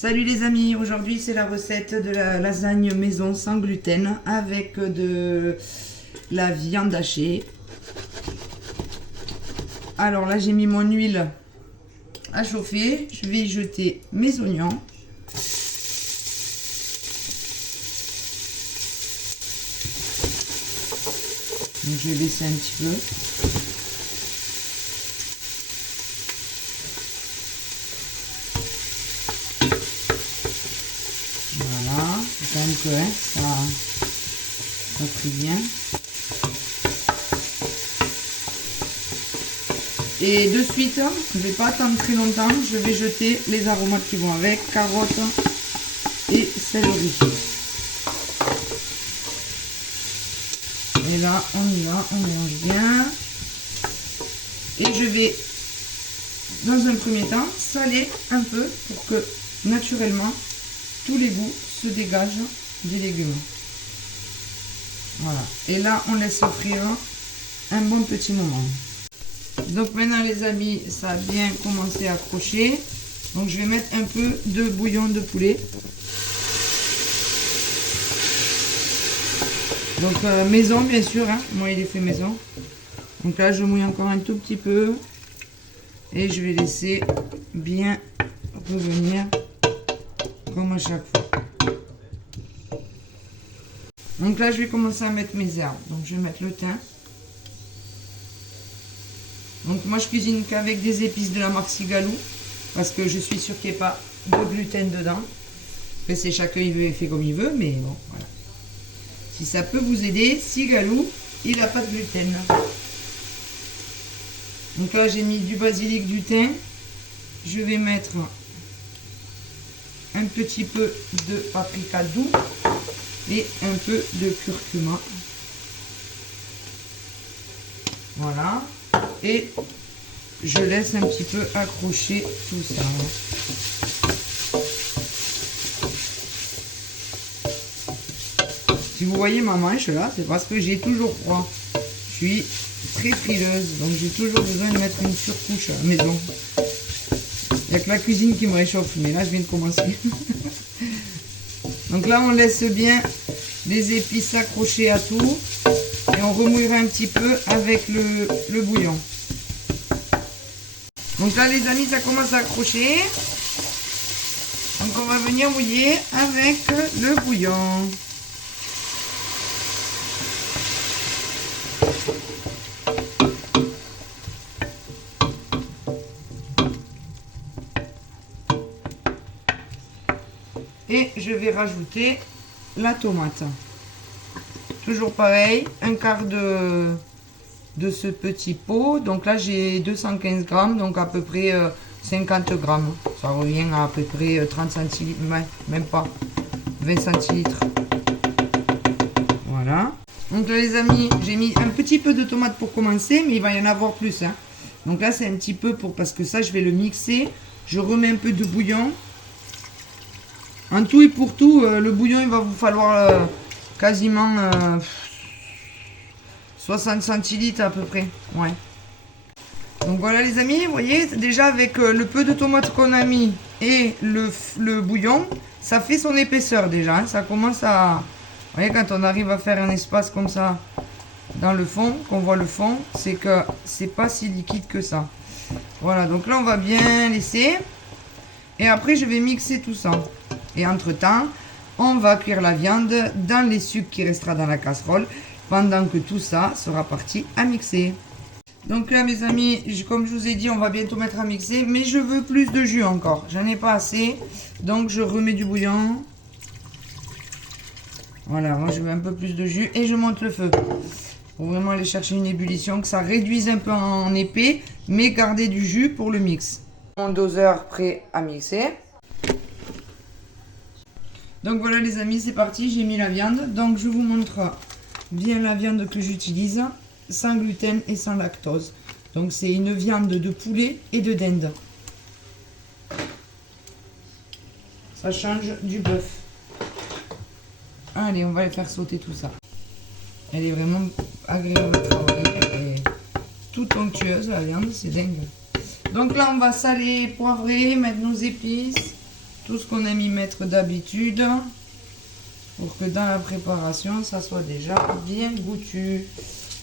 Salut les amis, aujourd'hui c'est la recette de la lasagne maison sans gluten avec de la viande hachée. Alors là j'ai mis mon huile à chauffer, je vais y jeter mes oignons. Donc, je vais baisser un petit peu. Voilà, c'est quand même que ça cuit bien. Et de suite, je ne vais pas attendre très longtemps, je vais jeter les aromates qui vont avec, carottes et céleri. Et là, on y va, on mélange bien. Et je vais, dans un premier temps, saler un peu pour que, naturellement, tous les goûts se dégagent des légumes. Voilà. Et là, on laisse frire un bon petit moment. Donc maintenant, les amis, ça a bien commencé à accrocher. Donc, je vais mettre un peu de bouillon de poulet. Donc maison bien sûr, hein. Moi il est fait maison. Donc là je mouille encore un tout petit peu. Et je vais laisser bien revenir comme à chaque fois. Donc là je vais commencer à mettre mes herbes. Donc je vais mettre le thym. Donc moi je cuisine qu'avec des épices de la marque Sigalou. Parce que je suis sûre qu'il n'y ait pas de gluten dedans. Après c'est chacun il fait comme il veut. Mais bon voilà. Si ça peut vous aider, Sigalou, il n'a pas de gluten. Donc là, j'ai mis du basilic, du thym. Je vais mettre un petit peu de paprika doux et un peu de curcuma. Voilà. Et je laisse un petit peu accrocher tout ça. Si vous voyez ma manche là, c'est parce que j'ai toujours froid. Je suis très frileuse, donc j'ai toujours besoin de mettre une surcouche à la maison. Il n'y a que la cuisine qui me réchauffe, mais là je viens de commencer. Donc là on laisse bien les épices s'accrocher à tout. Et on remouillera un petit peu avec le bouillon. Donc là les amis, ça commence à accrocher. Donc on va venir mouiller avec le bouillon. Et je vais rajouter la tomate. Toujours pareil, un quart de ce petit pot. Donc là j'ai 215 grammes, donc à peu près 50 grammes. Ça revient à peu près 30 centilitres, même pas, 20 centilitres. Voilà. Donc là les amis, j'ai mis un petit peu de tomate pour commencer, mais il va y en avoir plus. Hein. Donc là c'est un petit peu parce que ça je vais le mixer. Je remets un peu de bouillon. En tout et pour tout, le bouillon, il va vous falloir quasiment 60 centilitres à peu près. Ouais. Donc voilà les amis, vous voyez, déjà avec le peu de tomates qu'on a mis et le bouillon, ça fait son épaisseur déjà. Hein. Ça commence à... Vous voyez, quand on arrive à faire un espace comme ça dans le fond, qu'on voit le fond, c'est que c'est pas si liquide que ça. Voilà, donc là on va bien laisser. Et après je vais mixer tout ça. Et entre temps, on va cuire la viande dans les sucs qui restera dans la casserole pendant que tout ça sera parti à mixer. Donc là mes amis, comme je vous ai dit, on va bientôt mettre à mixer, mais je veux plus de jus encore. J'en ai pas assez, donc je remets du bouillon. Voilà, moi je veux un peu plus de jus et je monte le feu. Pour vraiment aller chercher une ébullition, que ça réduise un peu en épais, mais garder du jus pour le mix. Mon doseur prêt à mixer. Donc voilà les amis, c'est parti, j'ai mis la viande. Donc je vous montre bien la viande que j'utilise, sans gluten et sans lactose. Donc c'est une viande de poulet et de dinde. Ça change du bœuf. Allez, on va faire sauter tout ça. Elle est vraiment agréable à travailler. Elle est toute onctueuse la viande, c'est dingue. Donc là on va saler, poivrer, mettre nos épices. tout ce qu'on aime y mettre d'habitude pour que dans la préparation, ça soit déjà bien goûtu.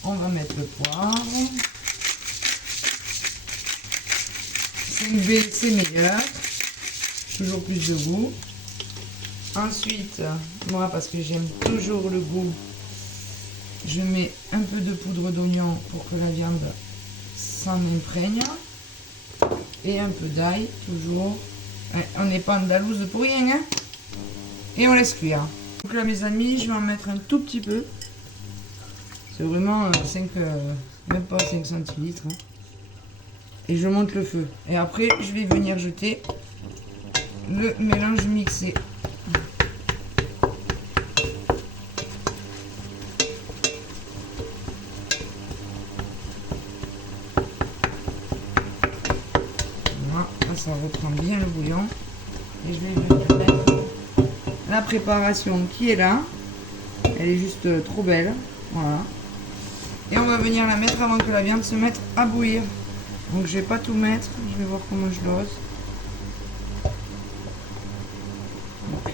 On va mettre le poivre. C'est meilleur. Toujours plus de goût. Ensuite, moi, parce que j'aime toujours le goût, je mets un peu de poudre d'oignon pour que la viande s'en imprègne. Et un peu d'ail, toujours. Ouais, on n'est pas andalouse pour rien, hein. Et on laisse cuire. Donc là, mes amis, je vais en mettre un tout petit peu. C'est vraiment 5, même pas 5 centilitres. Hein. Et je monte le feu. Et après, je vais venir jeter le mélange mixé. Voilà, là, ça reprend bien le bouillon. Et je vais venir mettre la préparation qui est là. Elle est juste trop belle. Voilà. Et on va venir la mettre avant que la viande se mette à bouillir. Donc je vais pas tout mettre. Je vais voir comment je dose. Ok.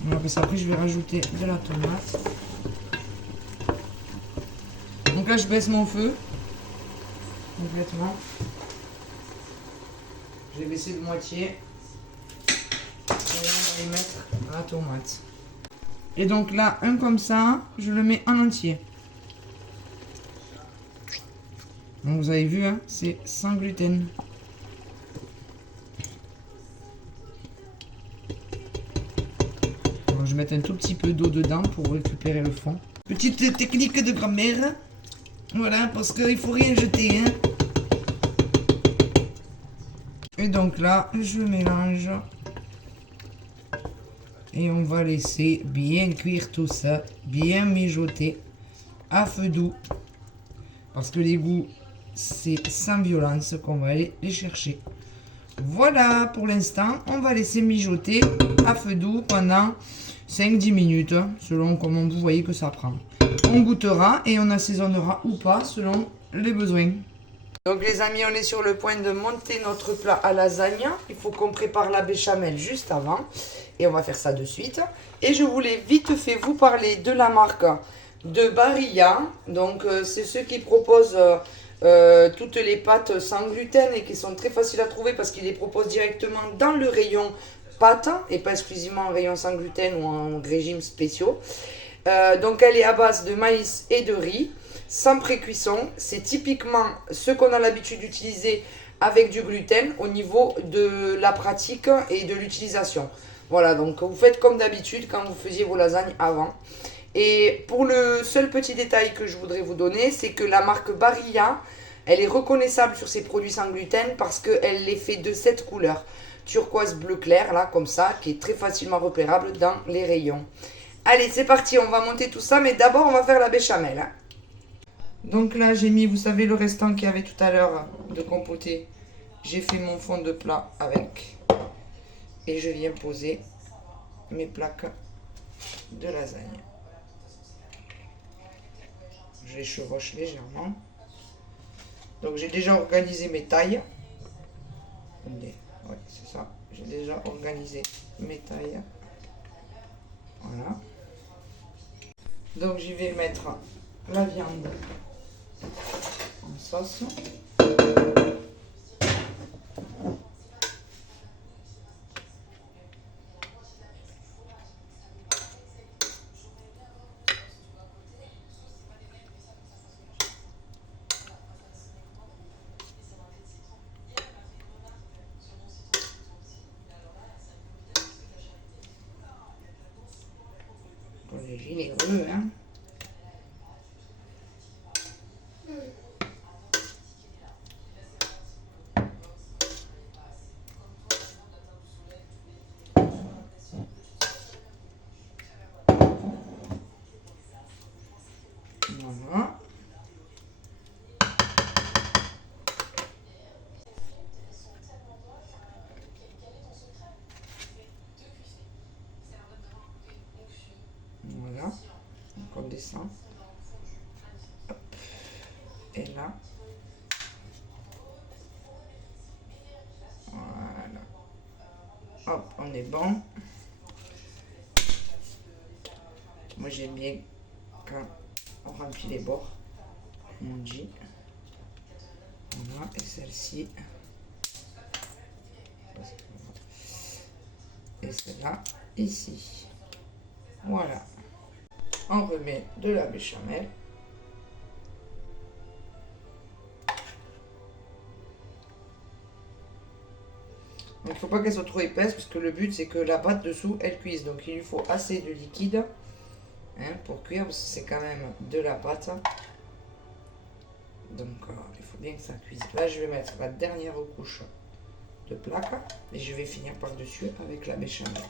Voilà, parce qu'après je vais rajouter de la tomate. Donc là je baisse mon feu. Complètement. Je vais baisser de moitié. Et là, on va y mettre la tomate. Et donc là, un comme ça, je le mets en entier. Donc vous avez vu, hein, c'est sans gluten. Alors, je vais mettre un tout petit peu d'eau dedans pour récupérer le fond. Petite technique de grand-mère. Voilà, parce qu'il ne faut rien jeter. Hein. Et donc là, je mélange. Et on va laisser bien cuire tout ça, bien mijoter à feu doux. Parce que les goûts, c'est sans violence qu'on va aller les chercher. Voilà, pour l'instant, on va laisser mijoter à feu doux pendant 5-10 minutes, selon comment vous voyez que ça prend. On goûtera et on assaisonnera ou pas, selon les besoins. Donc les amis, on est sur le point de monter notre plat à lasagne. Il faut qu'on prépare la béchamel juste avant. Et on va faire ça de suite. Et je voulais vite fait vous parler de la marque de Barilla. Donc c'est ceux qui proposent toutes les pâtes sans gluten et qui sont très faciles à trouver parce qu'ils les proposent directement dans le rayon pâtes et pas exclusivement en rayon sans gluten ou en régime spéciaux. Donc elle est à base de maïs et de riz, sans pré-cuisson. C'est typiquement ce qu'on a l'habitude d'utiliser avec du gluten au niveau de la pratique et de l'utilisation. Voilà, donc vous faites comme d'habitude quand vous faisiez vos lasagnes avant. Et pour le seul petit détail que je voudrais vous donner, c'est que la marque Barilla, elle est reconnaissable sur ses produits sans gluten parce qu'elle les fait de cette couleur. Turquoise bleu clair, là, comme ça, qui est très facilement repérable dans les rayons. Allez, c'est parti, on va monter tout ça, mais d'abord, on va faire la béchamel. Hein. Donc là, j'ai mis, vous savez, le restant qu'il y avait tout à l'heure de compoté. J'ai fait mon fond de plat avec. Et je viens poser mes plaques de lasagne. Je les chevauche légèrement. Donc j'ai déjà organisé mes tailles. Ouais, c'est ça. J'ai déjà organisé mes tailles. Voilà. Donc j'y vais mettre la viande en sauce. Les gilets bleus, hein. Voilà. Voilà. Donc on descend. Hop. Et là. Hop, on est bon. Moi j'aime bien quand on remplit les bords, comme on dit. Voilà, et celle-ci. Et celle-là, ici. Voilà. On remet de la béchamel. Donc il ne faut pas qu'elle soit trop épaisse parce que le but c'est que la pâte dessous elle cuise. Donc il lui faut assez de liquide pour cuire parce que c'est quand même de la pâte. Donc il faut bien que ça cuise. Là je vais mettre la dernière couche de plaque et je vais finir par dessus avec la béchamel.